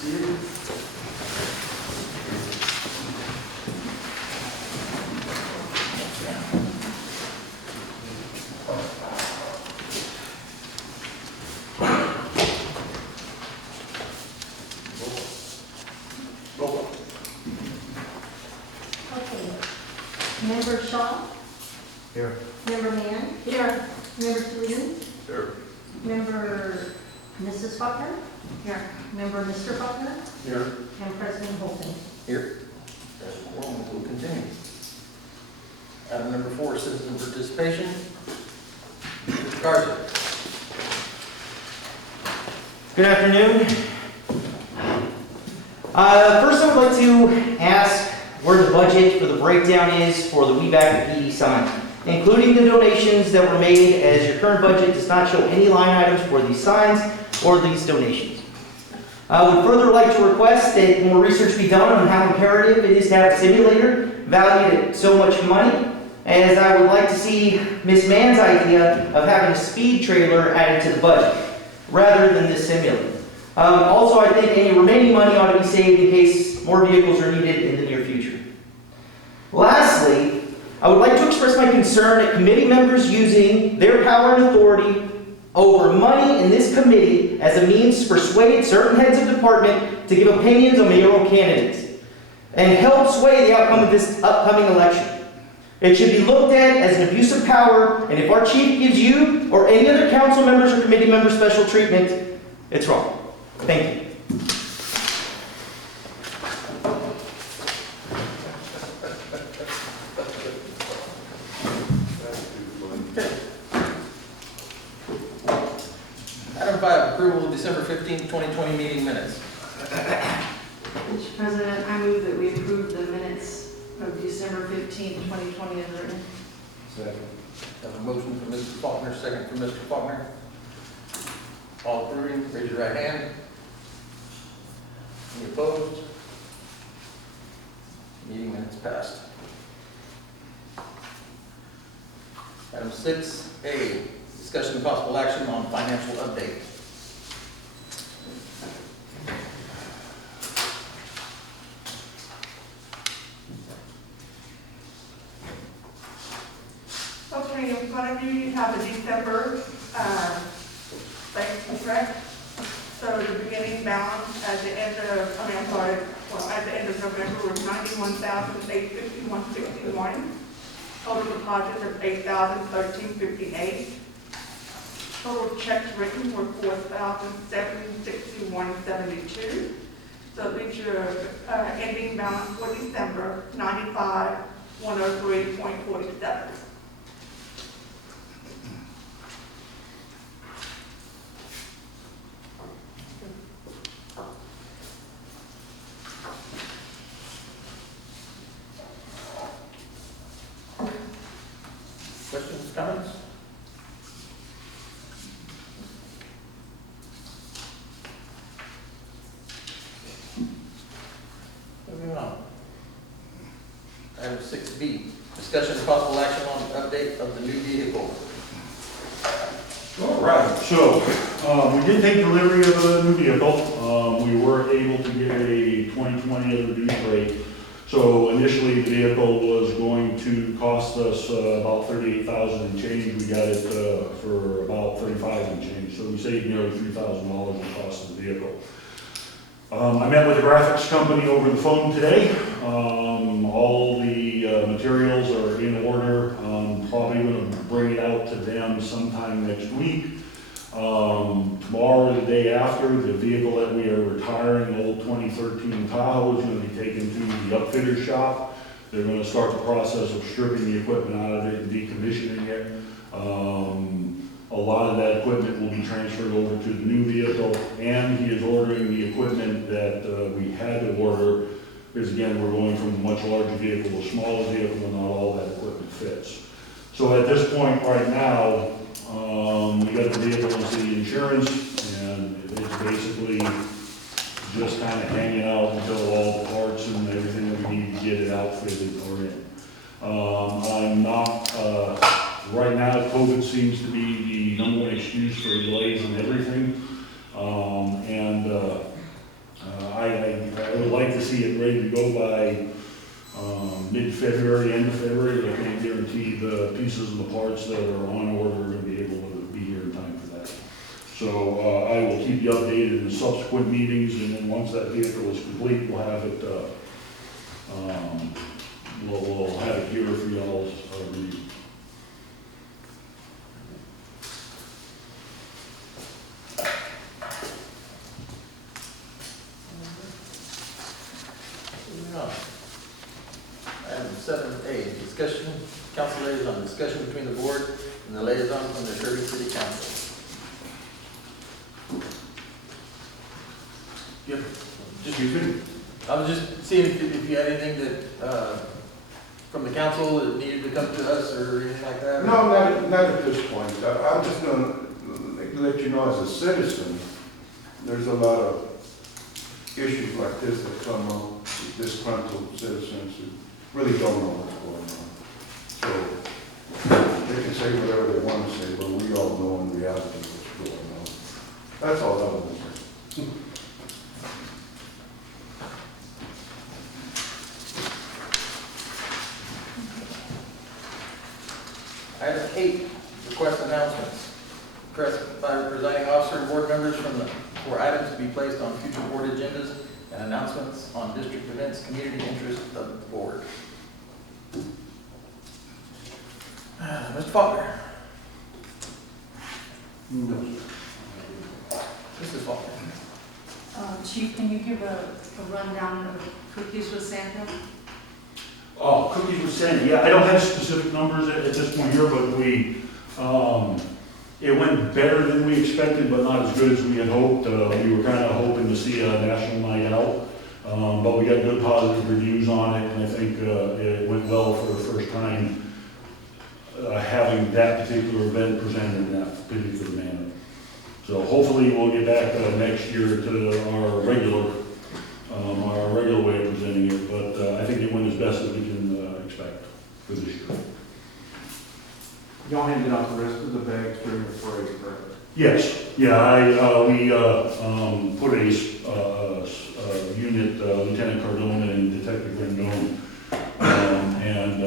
seated. Roll call. Okay. Member Shaw? Here. Member Mann? Here. Member Sweden? Here. Member Mrs. Faulkner? Here. Member Mr. Faulkner? Here. And President Holton. Here. That's the quorum. We'll continue. Item number 4, citizen participation. Mr. Garza. Good afternoon. First, I would like to ask where the budget for the breakdown is for the We Back the PD sign, including the donations that were made, as your current budget does not show any line items for these signs or these donations. I would further like to request that more research be done on how imperative it is to have a simulator valued at so much money, as I would like to see Ms. Mann's idea of having a speed trailer added to the budget, rather than this simulator. Also, I think any remaining money ought to be saved in case more vehicles are needed in the near future. Lastly, I would like to express my concern at committee members using their power and authority over money in this committee as a means to persuade certain heads of department to give opinions on mayoral candidates and help sway the outcome of this upcoming election. It should be looked at as an abuse of power, and if our chief gives you or any other council members or committee members special treatment, it's wrong. Thank you. Okay. Item 5, approval of December 15, 2020 meeting minutes. Mr. President, I move that we approve the minutes of December 15, 2020 as written. Second. Have a motion from Mr. Faulkner, second from Mr. Faulkner. All approving, raise your right hand. Any opposed? Meeting minutes passed. Item 6A, discussion of possible action on financial update. Okay, in front of you, you have the December, bank correct? So the beginning balance at the end of, at the end of November was $91,851.61. Total deposits of $8,013.58. Total checks written were $4,761.72. So it leaves your ending balance for December $95,103.47. Questions, comments? Moving on. Item 6B, discussion of possible action on update of the new vehicle. All right, so we did take delivery of a new vehicle. We were able to get a 2020 at a reduced rate. So initially, the vehicle was going to cost us about $38,000 and change. We got it for about $35,000 and change. So we saved nearly $3,000 in the cost of the vehicle. I met with the graphics company over the phone today. All the materials are in order. Probably going to bring it out to them sometime next week. Tomorrow or the day after, the vehicle that we are retiring, the old 2013 Tahoe, is going to be taken to the upfitter shop. They're going to start the process of stripping the equipment out of it and decommissioning it. A lot of that equipment will be transferred over to the new vehicle, and he is ordering the equipment that we had to order, because again, we're going from a much larger vehicle to a smaller vehicle, and not all that equipment fits. So at this point right now, we got the vehicle into the insurance, and it's basically just kind of hanging out until all the parts and everything that we need to get it outfitted are in. I'm not, right now, COVID seems to be the number one excuse for delays and everything. I see it ready to go by mid-February, end of February, but I can't guarantee the pieces and the parts that are on order are going to be able to be here in time for that. So I will keep you updated in subsequent meetings, and then once that vehicle is complete, we'll have it, we'll have it here for y'all's review. Moving on. Item 7A, discussion, council liaison, discussion between the board and the liaison from the Kirby City Council. Yep. Excuse me? I was just seeing if you had anything that, from the council that needed to come to us or anything like that? No, not at this point. I'm just gonna let you know, as a citizen, there's a lot of issues like this that come up, disgruntled citizens who really don't know what's going on. So they can say whatever they want to say, but we all know in reality what's going on. That's all I want to say. Item 8, request announcements. Request by the presiding officer and board members for items to be placed on future board agendas and announcements on district events, community interest of the board. Mr. Faulkner. No. Mrs. Faulkner. Chief, can you give a rundown of Cookies with Santa? Oh, cookies with Sandy, yeah, I don't have specific numbers at this point here, but it went better than we expected, but not as good as we had hoped. We were kind of hoping to see a national night out, but we got good positive reviews on it, and I think it went well for the first time, having that particular event presented in that particular manner. So hopefully we'll get back next year to our regular way of presenting it, but I think it went as best as we can expect for this year. Y'all handed out the rest of the bags during the parade, correct? Yes, yeah, we put a unit, Lieutenant Cardona and Detective Rendon, and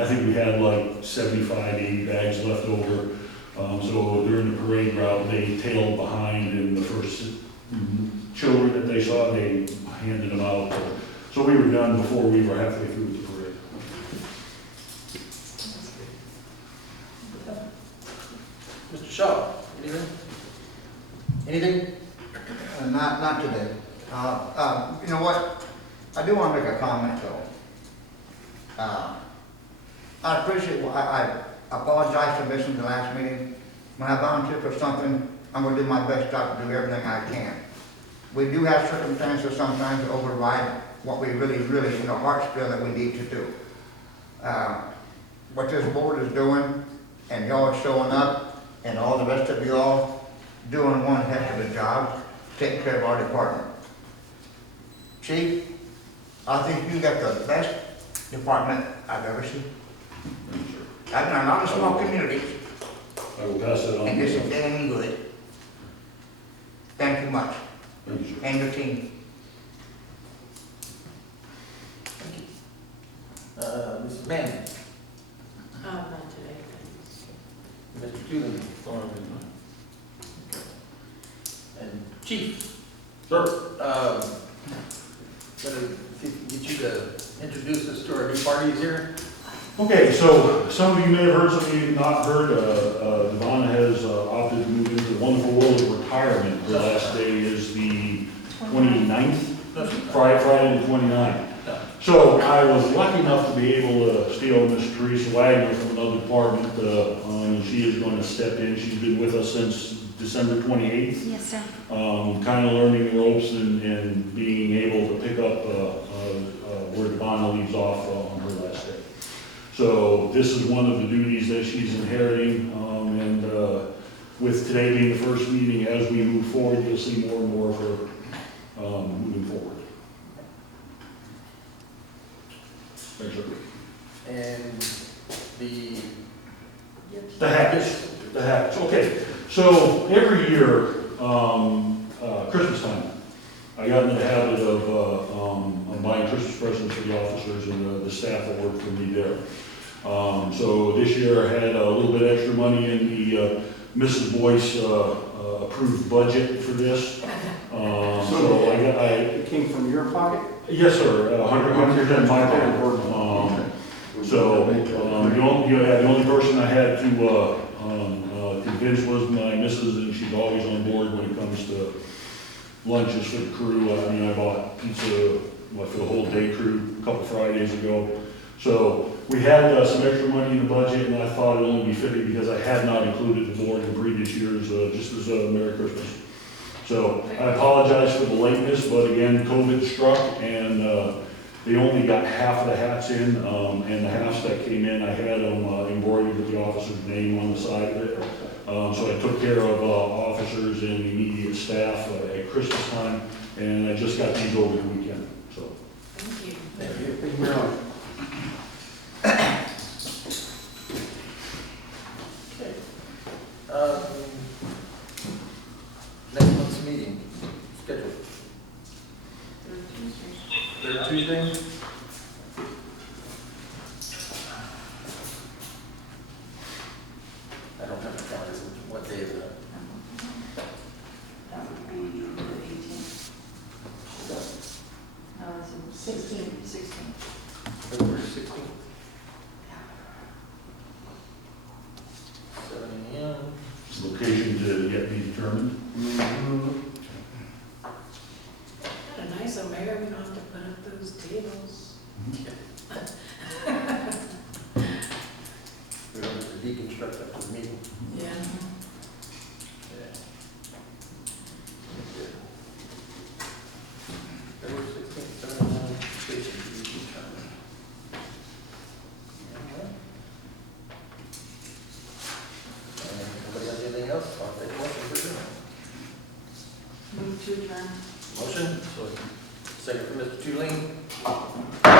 I think we had like 75, 80 bags left over. So during the parade route, they tailed behind, and the first children that they saw, they handed them out. So we were done before we were halfway through the parade. Mr. Shaw, anything? Anything? Not today. You know what? I do want to make a comment though. I appreciate, I apologize for missing the last meeting. When I volunteer for something, I'm going to do my best job to do everything I can. We do have circumstances sometimes to override what we really, in our hearts feel that we need to do. What this board is doing, and y'all are showing up, and all the rest of you all doing one heck of a job taking care of our department. Chief, I think you got the best department I've ever seen. I've done a lot of small communities, I will pass it on. and this is damn good. Thank you much, Thank you, sir. and your team. Mrs. Manning. Not today. Mr. Toolan. And Chief. Sir. Gonna see if we can get you to introduce us to our new parties here. Okay, so some of you may have heard, some of you have not heard, Devon has opted to move into the wonderful world of retirement. Her last day is the 29th, Friday the 29th. So I was lucky enough to be able to steal Miss Teresa Wagner from another department, and she is going to step in. She's been with us since December 28th. Yes, sir. Kind of learning the ropes and being able to pick up where Devon leaves off on her last day. So this is one of the duties that she's inheriting, and with today being the first meeting, as we move forward, you'll see more and more of her moving forward. Thanks, sir. And The hats. The hats. Okay. So every year, Christmas time, I got in the habit of buying Christmas presents for the officers and the staff that work for me there. So this year I had a little bit extra money in the Mrs. Boyce approved budget for this. So It came from your pocket? yes, sir, 100% my pocket. The only person I had to convince was my missus, and she's always on board when it comes to lunches for the crew. I mean, I bought pizza for the whole day crew a couple Fridays ago. So we had some extra money in the budget, and I thought it'd only be fitting because I had not included the board in previous years, just as a Merry Christmas. So I apologize for the lateness, but again, COVID struck, and they only got half of the hats in, and the halves that came in, I had them embroidered with the officer's name on the side of it. So I took care of officers and immediate staff at Christmas time, and I just got these over the weekend, so. Thank you. Thank you. Thank you very much. Okay. Next month's meeting scheduled. Third Tuesday? I don't have a calendar. What day is it? That would be the 18th. No, it's 16th. 16th. February 16th? 7 a.m. Location to yet be determined. Kind of nice, Mayor, we don't have to put up those tables. We're going to deconstruct after the meeting. Yeah. Yeah. February 16th, 7 a.m. Location to be determined. Alright. Anybody has anything else? I'll take a motion for adjournment. Move to adjourn. Motion? Second for Mr. Tulane.